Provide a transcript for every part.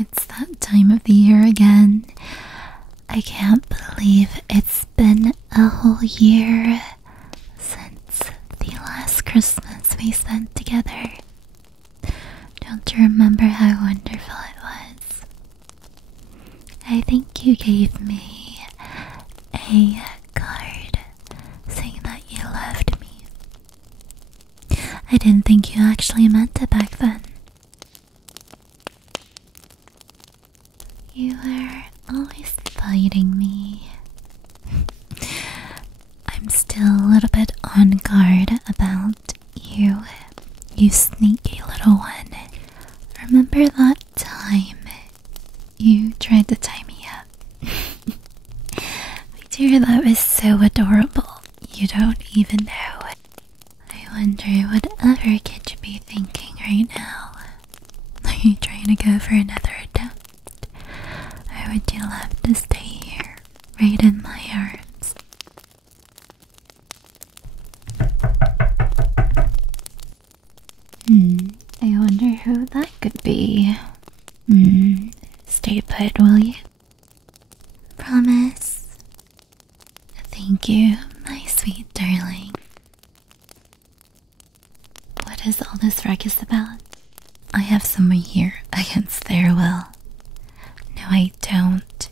It's that time of the year again. I can't believe it's been a whole year since the last Christmas we spent together. Don't you remember how wonderful it was? I think you gave me a card saying that you loved me. I didn't think you actually meant it back then. You were always fighting me. I'm still a little bit on guard about you, you sneaky little one. Remember that time you tried to tie me up? My dear, that was so adorable. You don't even know. I wonder whatever kid you be thinking right now. Are you trying to go for another attempt? Or would you love to stay here, right in my arms? I wonder who that could be. Stay put, will you? Promise. Thank you, my sweet darling. What is all this ruckus about? I have someone here against their will. No, I don't.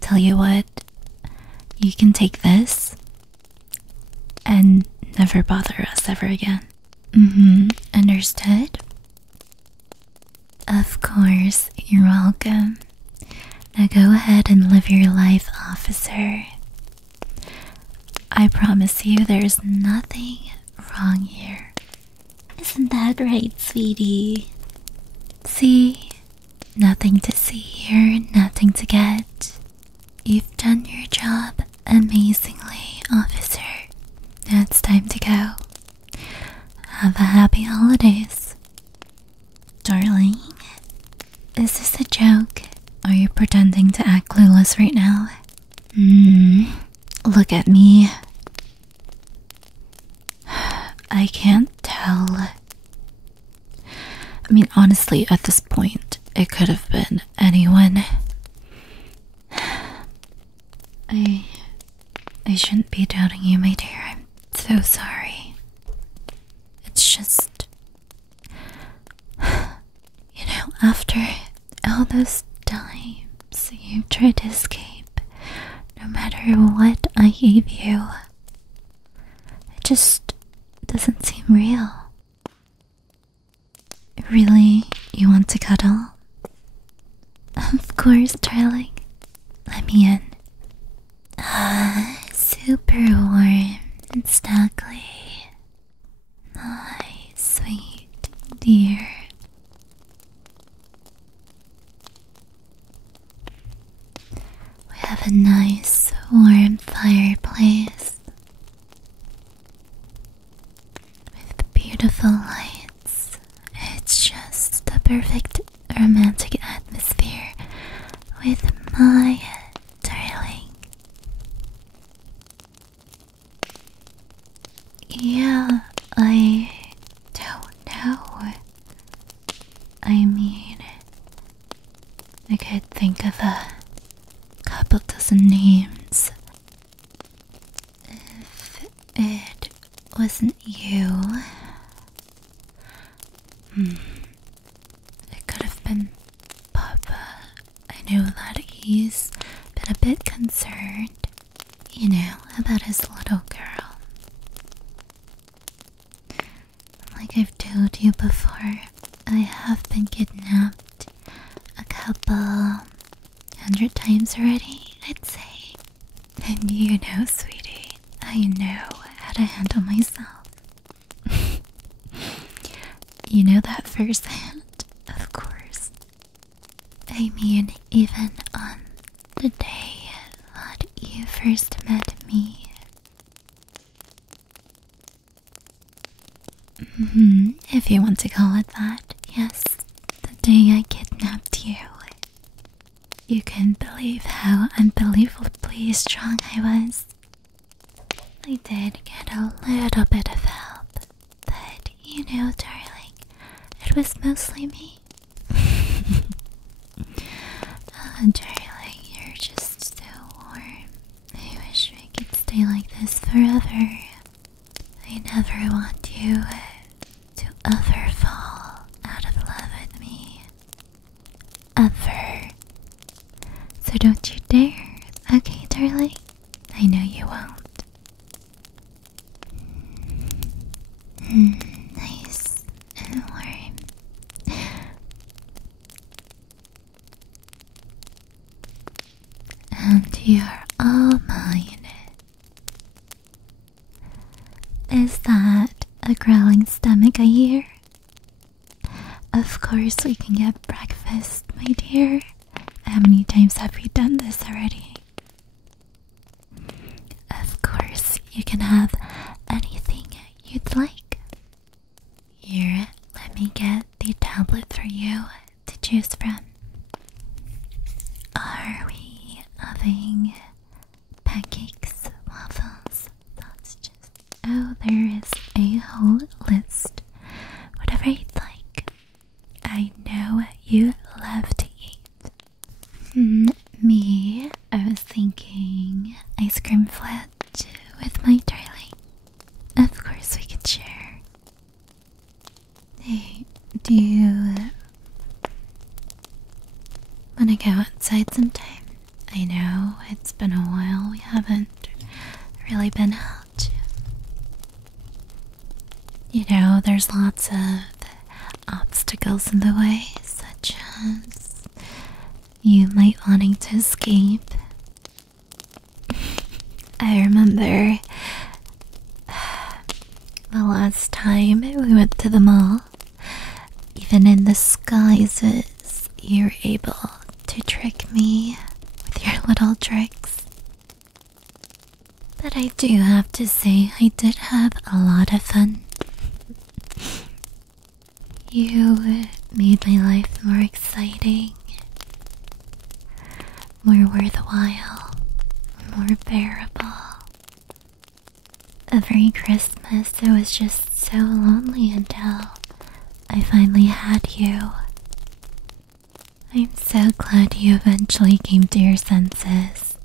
Tell you what, you can take this and never bother us ever again. Understood? Of course, you're welcome. Now go ahead and live your life, officer. I promise you there's nothing wrong here. Isn't that right, sweetie? See? Nothing to see here, nothing to get. You've done your job amazingly, officer. Now it's time to go. Have a happy holidays. Darling, is this a joke? Are you pretending to act clueless right now? Look at me. I can't tell. I mean, honestly, at this point, it could have been anyone. I shouldn't be doubting you, my dear. I'm so sorry. It's just, you know, after all those times you tried to escape, no matter what I gave you, it just doesn't seem real. Really, you want to cuddle? Of course, darling. Let me in. Super warm and snuggly. My sweet dear. We have a nice warm fireplace with beautiful lights. It's just the perfect romantic atmosphere with my darling. Yeah, I don't know. I mean, I could think of a couple dozen names. If it wasn't you, it could have been Papa. I know that he's been a bit concerned, you know, about his little girl. Like I've told you before, I have been kidnapped a couple 100 times already, I'd say. And you know, sweetie, I know how to handle myself. You know that firsthand, of course. I mean, even on the day that you first met me. If you want to call it that, yes, the day I kidnapped you. You couldn't believe how unbelievably strong I was. I did get a little bit of help, but you know, darling, it was mostly me. Oh, darling, you're just so warm. I wish we could stay like this forever. I never want you to ever fall out of love with me. Ever. So don't you dare, okay, darling? I know you won't. Nice and warm. And you're all mine. Is that a growling stomach I hear? Of course we can get breakfast, my dear. How many times have we done this already? Of course, you can have anything you'd like. Here, let me get the tablet for you to choose from. Are we having pancakes, waffles, sausages? Oh, there is a whole list. Whatever you'd like. I know you love to eat. Me, I was thinking ice cream flat with my darling. Of course we could share. Hey, do you wanna go outside sometime? I know it's been a while, we haven't really been out. You know, there's lots of obstacles in the way, such as you might wanting to escape. I remember the last time we went to the mall, even in disguises, you were able to trick me with your little tricks. But I do have to say, I did have a lot of fun. You made my life more exciting, more worthwhile, more bearable. Every Christmas it was just so lonely until I finally had you. I'm so glad you eventually came to your senses.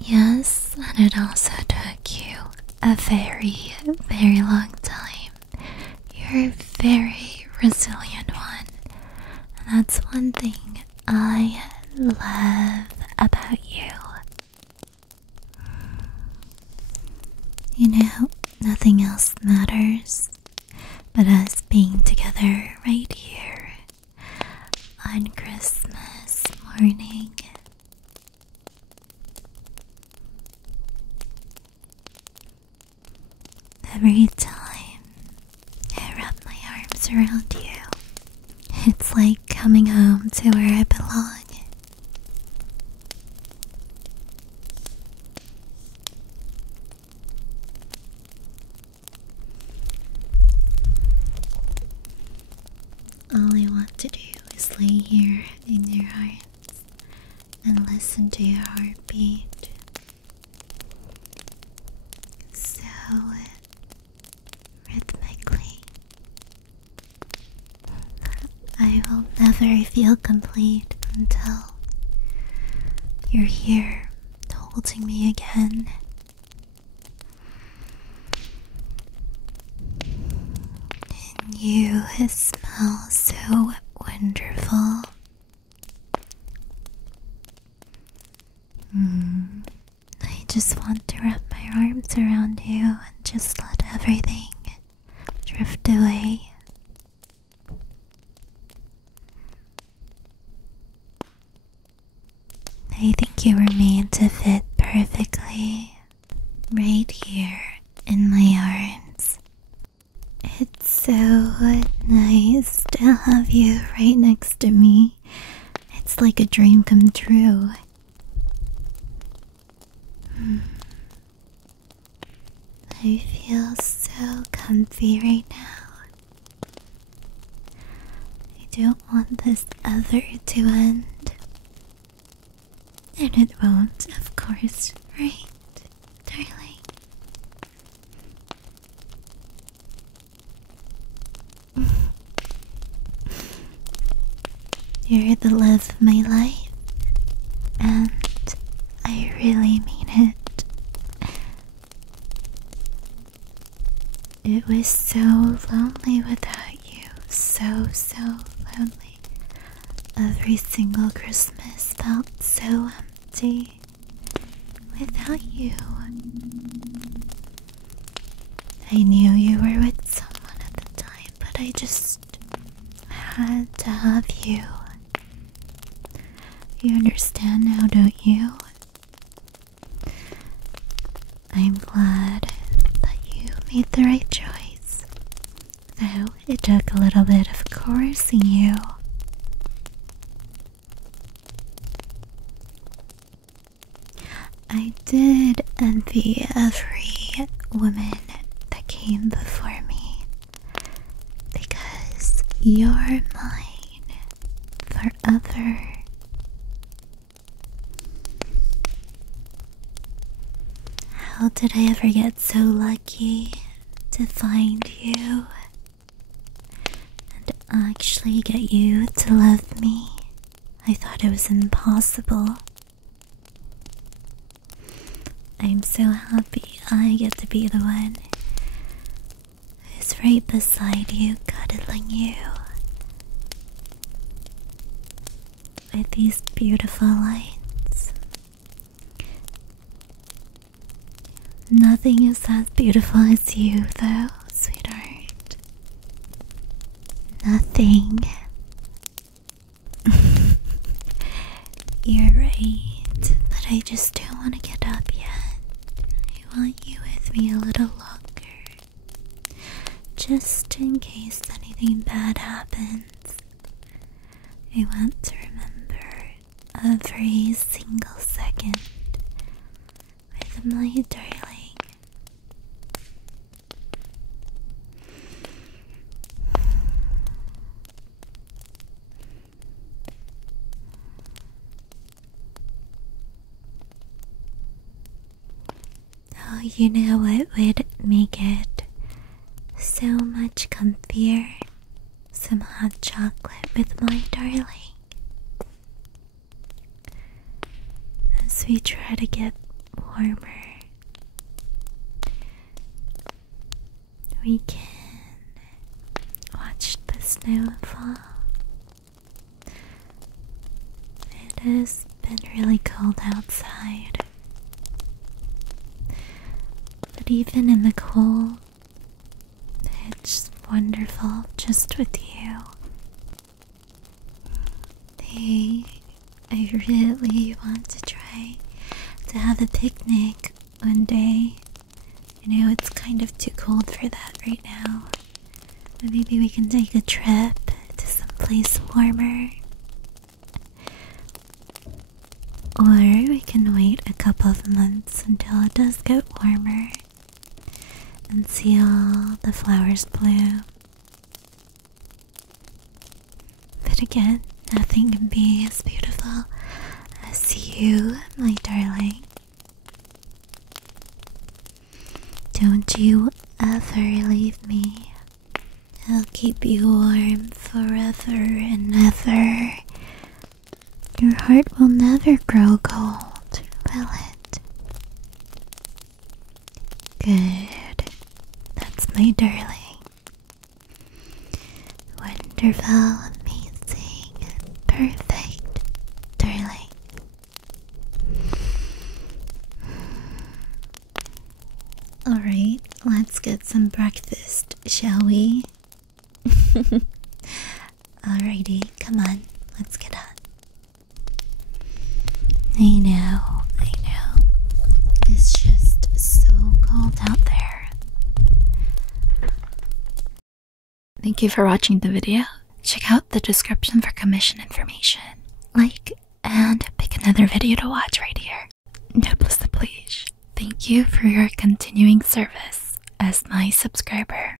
Yes, and it also took you a very, very long time. You're a very resilient one, and that's one thing I love about you. You know, nothing else matters but us being together right here on Christmas morning. Every time I wrap my arms around you, it's like coming home to where I belong. All I want to do is lay here in your arms and listen to your heartbeat. So rhythmically. I will never feel complete until you're here holding me again. And you smell so wonderful. I just want to wrap my arms around you and just let everything drift away. I think you were made to fit perfectly right here in my arms. It's so nice to have you right next to me. It's like a dream come true. I feel so comfy right now. I don't want this ever to end. And it won't, of course, right, darling? You're the love of my life, and I really mean it. It was so lonely without you, so lonely. Every single Christmas felt so empty without you. I knew you were with someone at the time, but I just had to have you. You understand now, don't you? I'm glad that you made the right choice, though it took a little bit of coercing you. I did envy every woman that came before me, because you're mine forever. How did I ever get so lucky to find you and actually get you to love me? I thought it was impossible. I'm so happy I get to be the one who's right beside you, cuddling you with these beautiful lights. Nothing is as beautiful as you, though, sweetheart. Nothing. You're right, but I just don't want to get up yet. I want you with me a little longer, just in case anything bad happens. I want to remember every single second with my darling. Oh, you know what would make it so much comfier? Some hot chocolate with my darling. As we try to get warmer, we can watch the snow fall. It has been really cold outside. But even in the cold, it's wonderful just with you. I really want to try to have a picnic one day. You know, it's kind of too cold for that right now. But maybe we can take a trip to someplace warmer. Or we can wait a couple of months until it does get warmer and see all the flowers bloom. But again, nothing can be as beautiful as you, my darling. Don't you ever leave me. I'll keep you warm forever and ever. Your heart will never grow cold, will it? Good. That's my darling. Wonderful, amazing, perfect darling. Alright, let's get some breakfast, shall we? Alrighty, come on, let's get up. I know. It's just so cold out there. Thank you for watching the video. Check out the description for commission information. Like and pick another video to watch right here. 𝗵𝗶𝗶𝗹𝗀𝗀. Thank you for your continuing service as my subscriber.